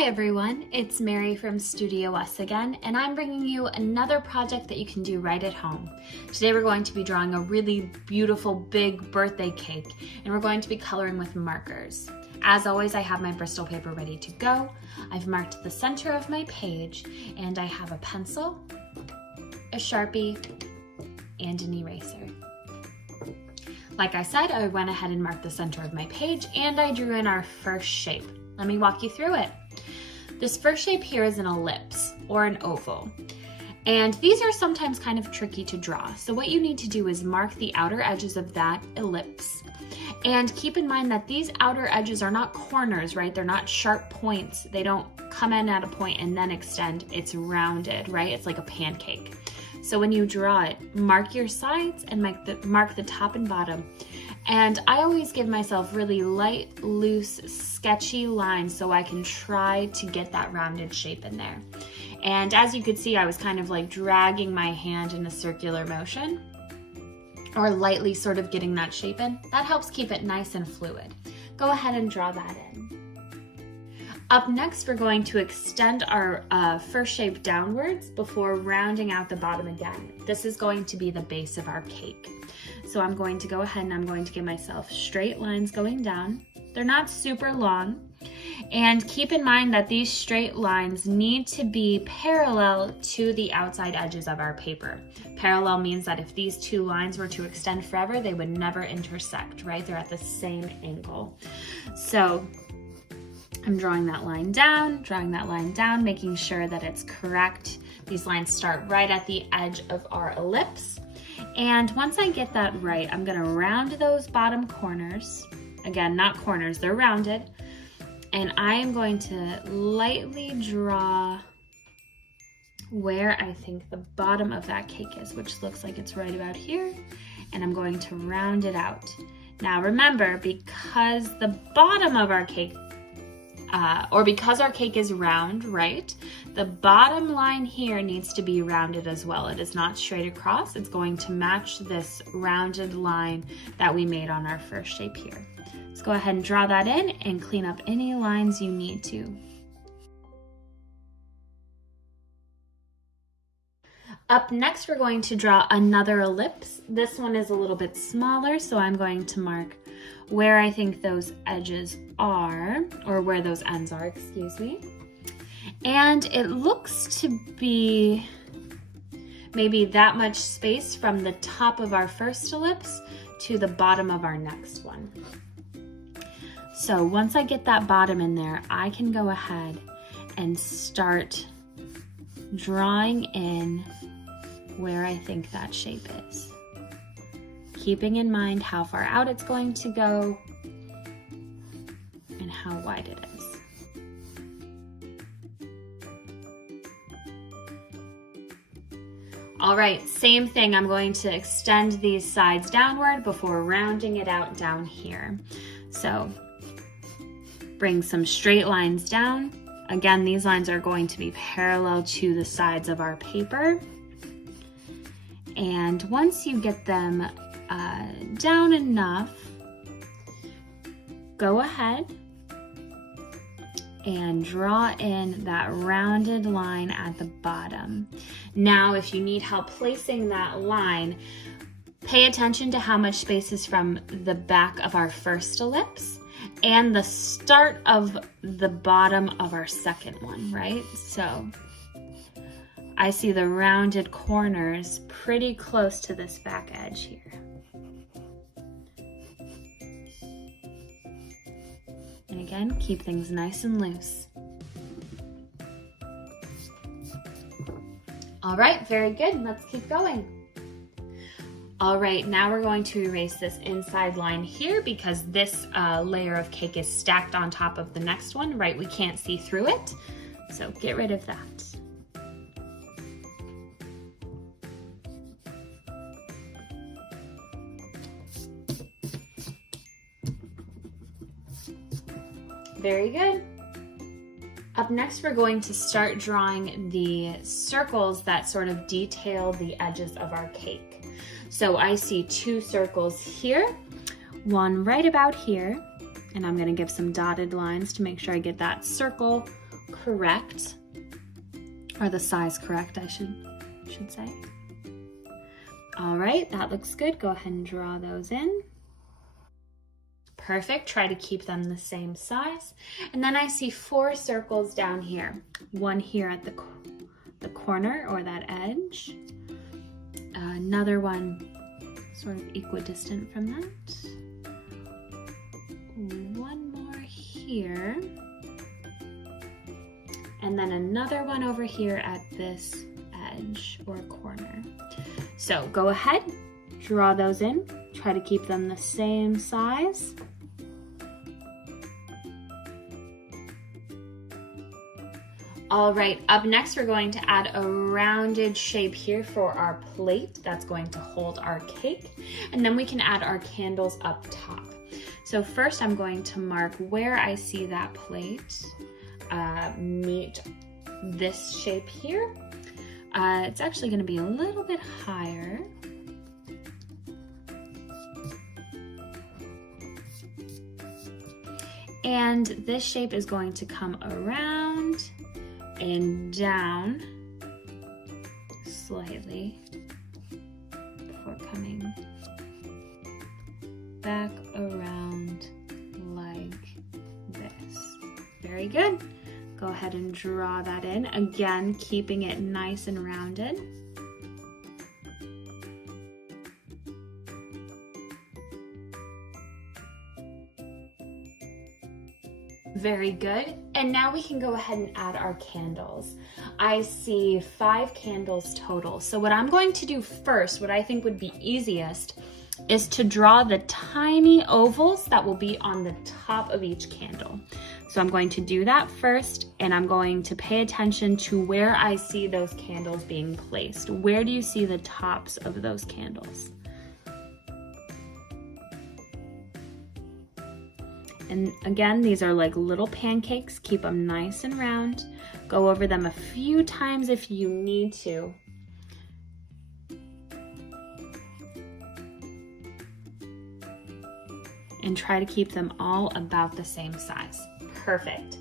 Hi everyone, it's Mary from StudioUs again, and I'm bringing you another project that you can do right at home. Today we're going to be drawing a really beautiful big birthday cake, and we're going to be coloring with markers. As always, I have my Bristol paper ready to go. I've marked the center of my page, and I have a pencil, a Sharpie, and an eraser. Like I said, I went ahead and marked the center of my page, and I drew in our first shape. Let me walk you through it. This first shape here is an ellipse or an oval. And these are sometimes kind of tricky to draw. So what you need to do is mark the outer edges of that ellipse. And keep in mind that these outer edges are not corners, right? They're not sharp points. They don't come in at a point and then extend. It's rounded, right? It's like a pancake. So when you draw it, mark your sides and mark the top and bottom. And I always give myself really light, loose, sketchy lines so I can try to get that rounded shape in there. And as you could see, I was kind of like dragging my hand in a circular motion, or lightly sort of getting that shape in. That helps keep it nice and fluid. Go ahead and draw that in. Up next, we're going to extend our first shape downwards before rounding out the bottom again. This is going to be the base of our cake. So I'm going to go ahead and I'm going to give myself straight lines going down. They're not super long. And keep in mind that these straight lines need to be parallel to the outside edges of our paper. Parallel means that if these two lines were to extend forever, they would never intersect, right? They're at the same angle. So I'm drawing that line down, making sure that it's correct. These lines start right at the edge of our ellipse. And once I get that right, I'm gonna round those bottom corners. Again, not corners, they're rounded. And I am going to lightly draw where I think the bottom of that cake is, which looks like it's right about here. And I'm going to round it out. Now remember, because the bottom of our cake because our cake is round, right? The bottom line here needs to be rounded as well. It is not straight across. It's going to match this rounded line that we made on our first shape here. Let's go ahead and draw that in and clean up any lines you need to. Up next, we're going to draw another ellipse. This one is a little bit smaller, so I'm going to mark where I think those edges are, or where those ends are, excuse me. And it looks to be maybe that much space from the top of our first ellipse to the bottom of our next one. So once I get that bottom in there, I can go ahead and start drawing in where I think that shape is, keeping in mind how far out it's going to go and how wide it is. All right, same thing. I'm going to extend these sides downward before rounding it out down here. So bring some straight lines down. Again, these lines are going to be parallel to the sides of our paper. And once you get them down enough, go ahead and draw in that rounded line at the bottom. Now, if you need help placing that line, pay attention to how much space is from the back of our first ellipse and the start of the bottom of our second one, right? So I see the rounded corners pretty close to this back edge here. And again, keep things nice and loose. All right, very good. Let's keep going. All right, now we're going to erase this inside line here because this layer of cake is stacked on top of the next one, right? We can't see through it, so get rid of that. Very good. Up next, we're going to start drawing the circles that sort of detail the edges of our cake. So I see two circles here, one right about here, and I'm gonna give some dotted lines to make sure I get that circle correct, or the size correct, I should say. All right, that looks good. Go ahead and draw those in. Perfect, try to keep them the same size. And then I see 4 circles down here. One here at the corner or that edge. Another one sort of equidistant from that. One more here. And then another one over here at this edge or corner. So go ahead, draw those in. Try to keep them the same size. All right, up next we're going to add a rounded shape here for our plate that's going to hold our cake, and then we can add our candles up top. So first I'm going to mark where I see that plate meet this shape here. It's actually going to be a little bit higher. And this shape is going to come around and down slightly before coming back around like this. Very good. Go ahead and draw that in. Again, keeping it nice and rounded. Very good. And now we can go ahead and add our candles. I see 5 candles total. So what I'm going to do first, what I think would be easiest, is to draw the tiny ovals that will be on the top of each candle. So I'm going to do that first, and I'm going to pay attention to where I see those candles being placed. Where do you see the tops of those candles? And again, these are like little pancakes. Keep them nice and round. Go over them a few times if you need to. And try to keep them all about the same size. Perfect.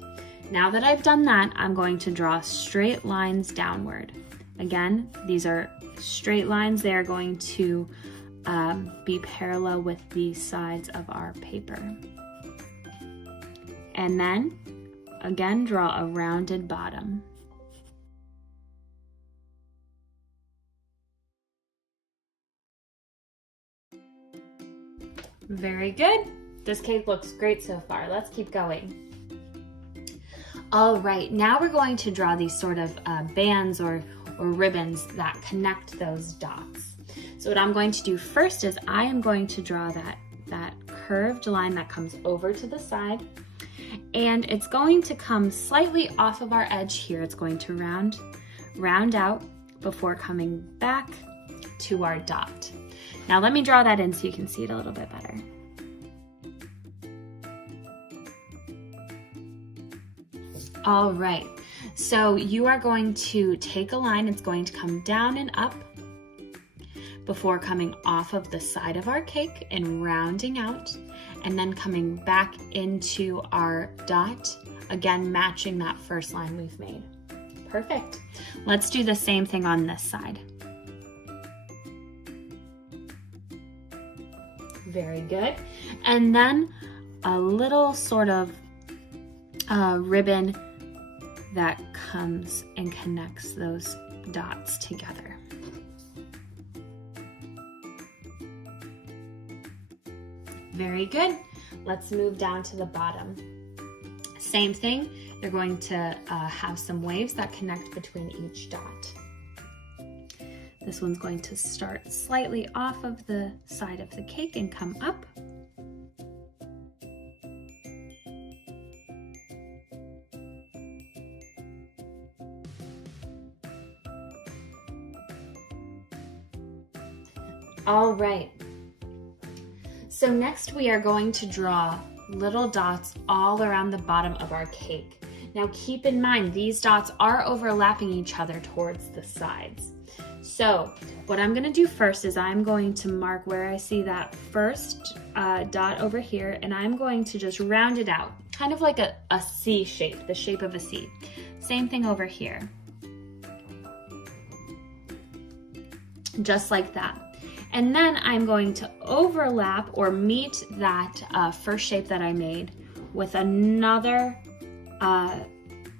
Now that I've done that, I'm going to draw straight lines downward. Again, these are straight lines. They are going to be parallel with the sides of our paper. And then, again, draw a rounded bottom. Very good. This cake looks great so far. Let's keep going. All right, now we're going to draw these sort of bands or ribbons that connect those dots. So what I'm going to do first is I am going to draw that curved line that comes over to the side, and it's going to come slightly off of our edge here. It's going to round out before coming back to our dot. Now let me draw that in so you can see it a little bit better. All right, so you are going to take a line. It's going to come down and up before coming off of the side of our cake and rounding out, and then coming back into our dot, again matching that first line we've made. Perfect. Let's do the same thing on this side. Very good. And then a little sort of ribbon that comes and connects those dots together. Very good. Let's move down to the bottom. Same thing, you're going to have some waves that connect between each dot. This one's going to start slightly off of the side of the cake and come up. All right, so next we are going to draw little dots all around the bottom of our cake. Now keep in mind, these dots are overlapping each other towards the sides. So what I'm gonna do first is I'm going to mark where I see that first dot over here, and I'm going to just round it out. kind of like a C shape, the shape of a C. Same thing over here. Just like that. And then I'm going to overlap or meet that first shape that I made with another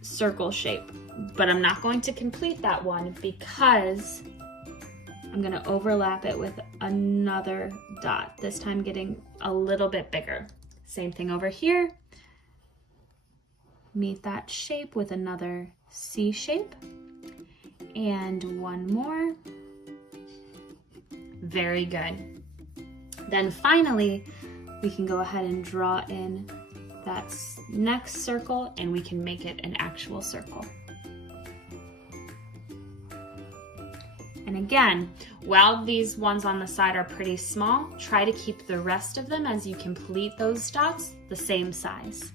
circle shape. But I'm not going to complete that one because I'm going to overlap it with another dot, this time getting a little bit bigger. Same thing over here. Meet that shape with another C shape. And one more. Very good. Then finally, we can go ahead and draw in that next circle and we can make it an actual circle. And again, while these ones on the side are pretty small, try to keep the rest of them as you complete those dots the same size.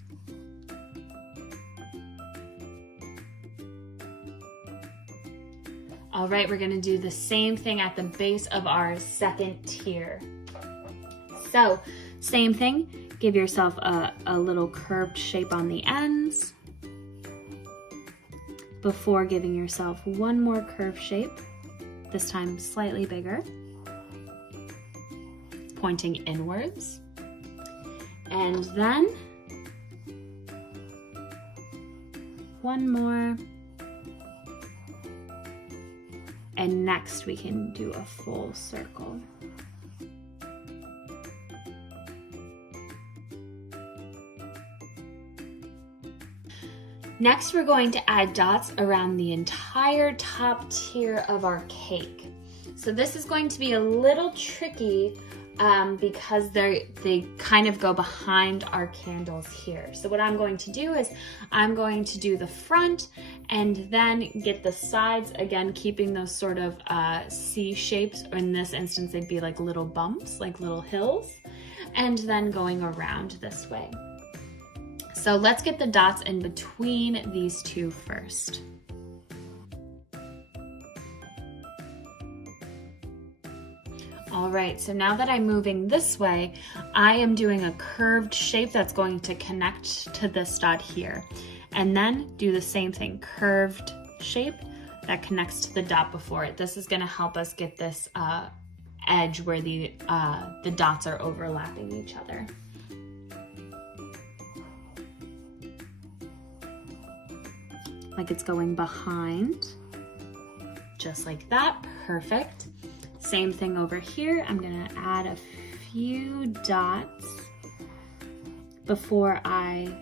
All right, we're gonna do the same thing at the base of our second tier. So, same thing, give yourself a little curved shape on the ends before giving yourself one more curved shape, this time slightly bigger, pointing inwards. And then one more. And next we can do a full circle. Next, we're going to add dots around the entire top tier of our cake. So this is going to be a little tricky because they kind of go behind our candles here. So what I'm going to do is I'm going to do the front and then get the sides, again keeping those sort of C shapes, or in this instance they'd be like little bumps, like little hills, and then going around this way. So let's get the dots in between these two first. All right, so now that I'm moving this way, I am doing a curved shape that's going to connect to this dot here. And then do the same thing, curved shape that connects to the dot before it. This is gonna help us get this edge where the dots are overlapping each other. Like it's going behind, just like that, perfect. Same thing over here. I'm gonna add a few dots before I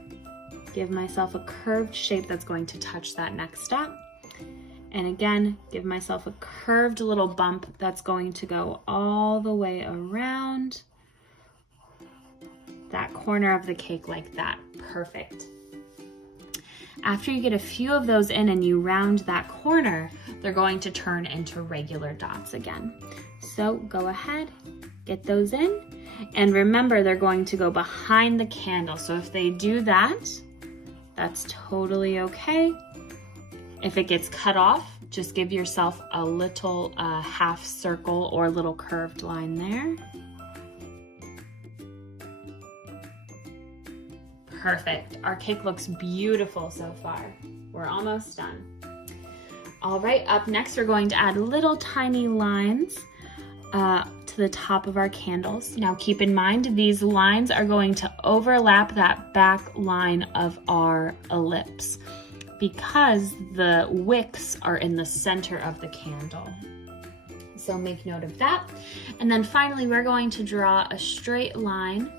give myself a curved shape that's going to touch that next dot. And again, give myself a curved little bump that's going to go all the way around that corner of the cake like that, perfect. After you get a few of those in and you round that corner, they're going to turn into regular dots again. So go ahead, get those in, and remember they're going to go behind the candle. So if they do that, that's totally okay. If it gets cut off, just give yourself a little half circle or little curved line there. Perfect. Our cake looks beautiful so far. We're almost done. All right, up next we're going to add little tiny lines to the top of our candles. Now keep in mind these lines are going to overlap that back line of our ellipse because the wicks are in the center of the candle. So make note of that. And then finally we're going to draw a straight line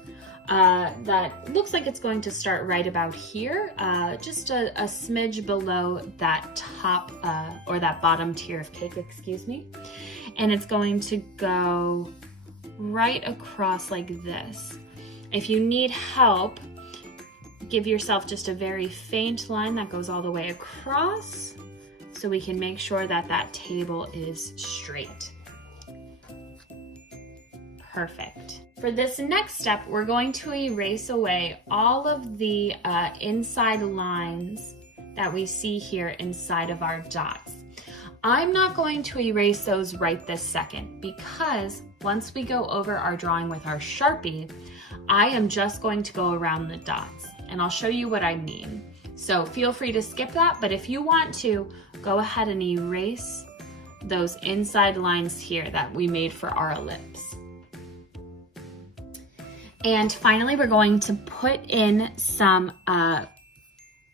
that looks like it's going to start right about here, just a smidge below that top or that bottom tier of cake, excuse me. And it's going to go right across like this. If you need help, give yourself just a very faint line that goes all the way across so we can make sure that that table is straight. Perfect. For this next step, we're going to erase away all of the inside lines that we see here inside of our dots. I'm not going to erase those right this second because once we go over our drawing with our Sharpie, I am just going to go around the dots. and I'll show you what I mean. So feel free to skip that, but if you want to, go ahead and erase those inside lines here that we made for our ellipse. And finally, we're going to put in some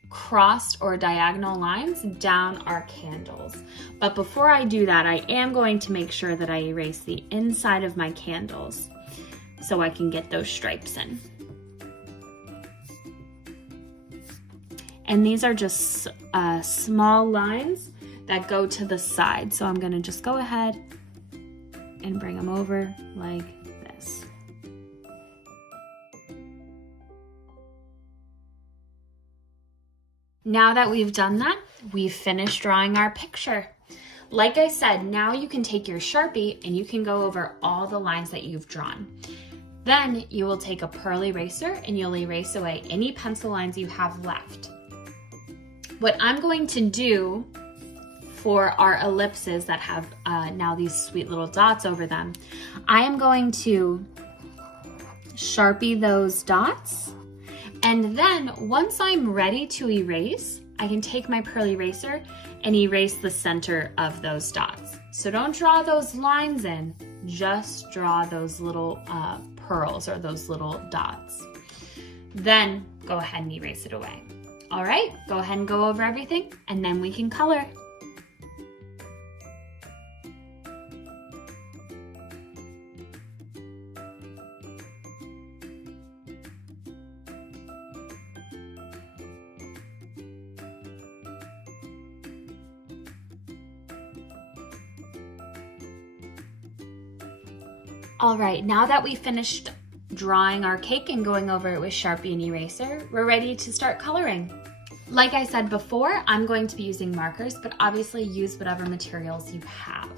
crossed or diagonal lines down our candles. But before I do that, I am going to make sure that I erase the inside of my candles so I can get those stripes in. And these are just small lines that go to the side. So I'm gonna just go ahead and bring them over like this. Now that we've done that, we've finished drawing our picture. Like I said, now you can take your Sharpie and you can go over all the lines that you've drawn. Then you will take a pearl eraser and you'll erase away any pencil lines you have left. What I'm going to do for our ellipses that have now these sweet little dots over them, I am going to Sharpie those dots. And then once I'm ready to erase, I can take my pearl eraser and erase the center of those dots. So don't draw those lines in, just draw those little pearls or those little dots. Then go ahead and erase it away. All right, go ahead and go over everything and then we can color. All right, now that we finished drawing our cake and going over it with Sharpie and eraser, we're ready to start coloring. Like I said before, I'm going to be using markers, but obviously use whatever materials you have.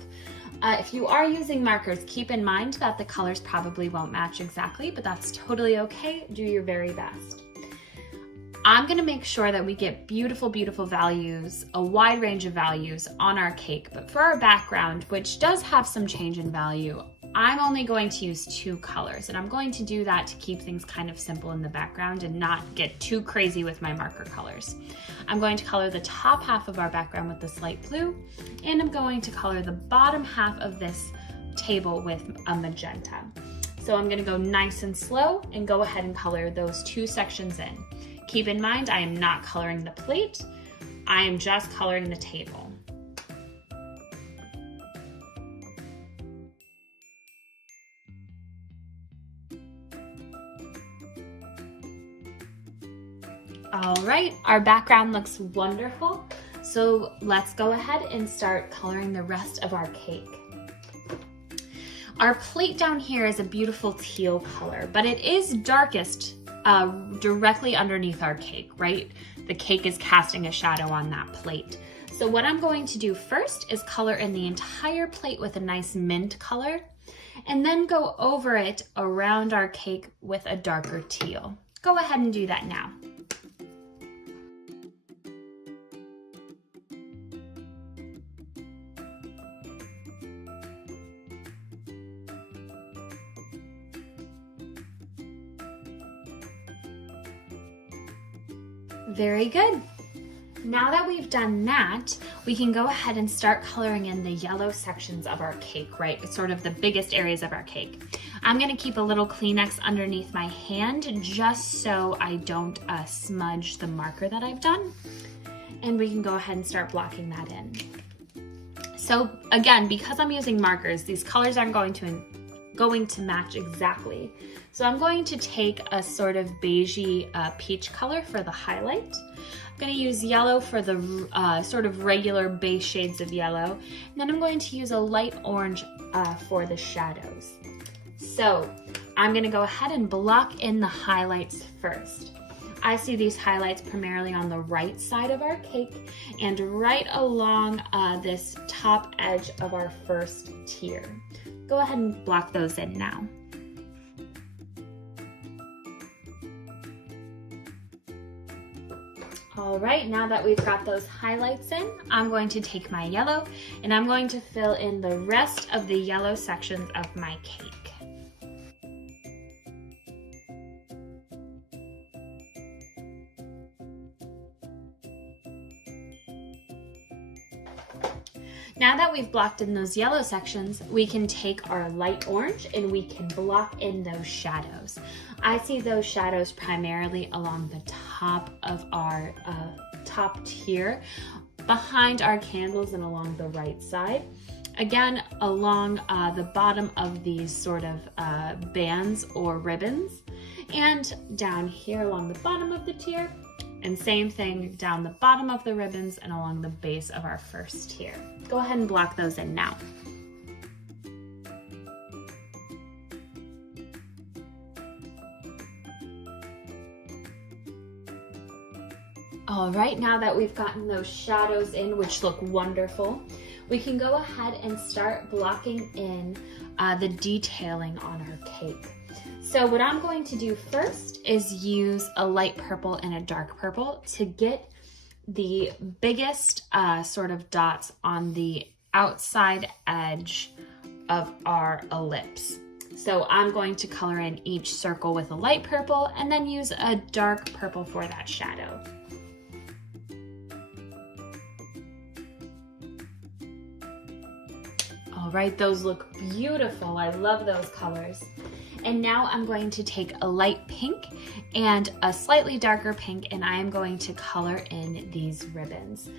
If you are using markers, keep in mind that the colors probably won't match exactly, but that's totally okay. Do your very best. I'm gonna make sure that we get beautiful, beautiful values, a wide range of values on our cake, but for our background, which does have some change in value, I'm only going to use 2 colors, and I'm going to do that to keep things kind of simple in the background and not get too crazy with my marker colors. I'm going to color the top half of our background with this light blue, and I'm going to color the bottom half of this table with a magenta. So I'm gonna go nice and slow and go ahead and color those 2 sections in. Keep in mind, I am not coloring the plate, I am just coloring the table. All right, our background looks wonderful. So let's go ahead and start coloring the rest of our cake. Our plate down here is a beautiful teal color, but it is darkest directly underneath our cake, right? The cake is casting a shadow on that plate. So what I'm going to do first is color in the entire plate with a nice mint color, and then go over it around our cake with a darker teal. Go ahead and do that now. Very good. Now that we've done that, we can go ahead and start coloring in the yellow sections of our cake, right? It's sort of the biggest areas of our cake. I'm gonna keep a little Kleenex underneath my hand just so I don't smudge the marker that I've done. And we can go ahead and start blocking that in. So again, because I'm using markers, these colors aren't going to match exactly. So I'm going to take a sort of beigey peach color for the highlight. I'm going to use yellow for the sort of regular base shades of yellow. And then I'm going to use a light orange for the shadows. So I'm going to go ahead and block in the highlights first. I see these highlights primarily on the right side of our cake and right along this top edge of our first tier. Go ahead and block those in now. All right, now that we've got those highlights in, I'm going to take my yellow and I'm going to fill in the rest of the yellow sections of my cake. Now that we've blocked in those yellow sections, we can take our light orange and we can block in those shadows. I see those shadows primarily along the top of our top tier, behind our candles and along the right side. Again, along the bottom of these sort of bands or ribbons, and down here along the bottom of the tier, and same thing down the bottom of the ribbons and along the base of our first tier. Go ahead and block those in now. All right, now that we've gotten those shadows in, which look wonderful, we can go ahead and start blocking in the detailing on our cake. So what I'm going to do first is use a light purple and a dark purple to get the biggest sort of dots on the outside edge of our ellipse. So I'm going to color in each circle with a light purple and then use a dark purple for that shadow. All right, those look beautiful. I love those colors. And now I'm going to take a light pink and a slightly darker pink, and I am going to color in these ribbons.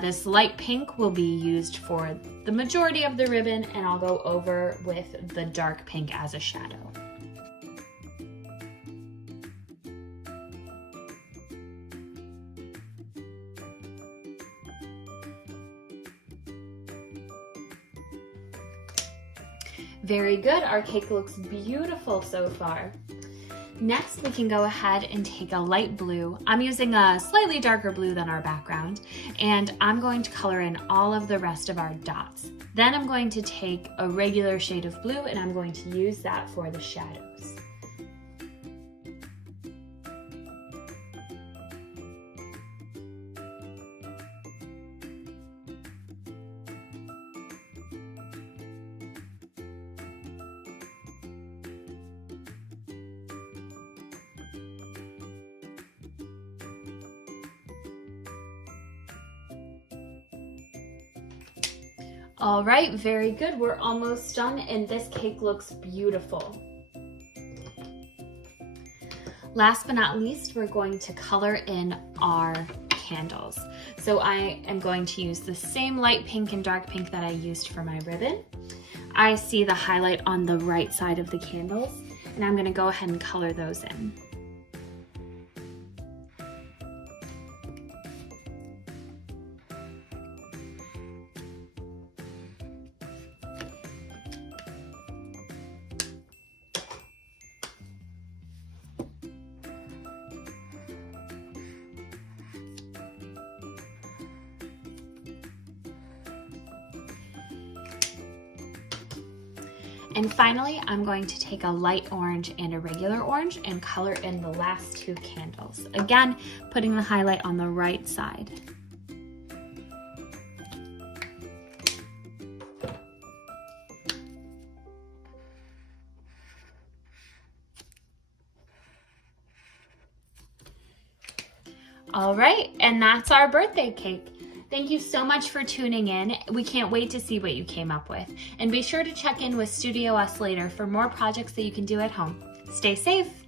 This light pink will be used for the majority of the ribbon, and I'll go over with the dark pink as a shadow. Very good, our cake looks beautiful so far. Next, we can go ahead and take a light blue. I'm using a slightly darker blue than our background, and I'm going to color in all of the rest of our dots. Then I'm going to take a regular shade of blue and I'm going to use that for the shadows. All right, very good. We're almost done and this cake looks beautiful. Last but not least, we're going to color in our candles. So I am going to use the same light pink and dark pink that I used for my ribbon. I see the highlight on the right side of the candles, and I'm gonna go ahead and color those in. And finally, I'm going to take a light orange and a regular orange and color in the last two candles. Again, putting the highlight on the right side. All right, and that's our birthday cake. Thank you so much for tuning in. We can't wait to see what you came up with. And be sure to check in with StudioUs later for more projects that you can do at home. Stay safe.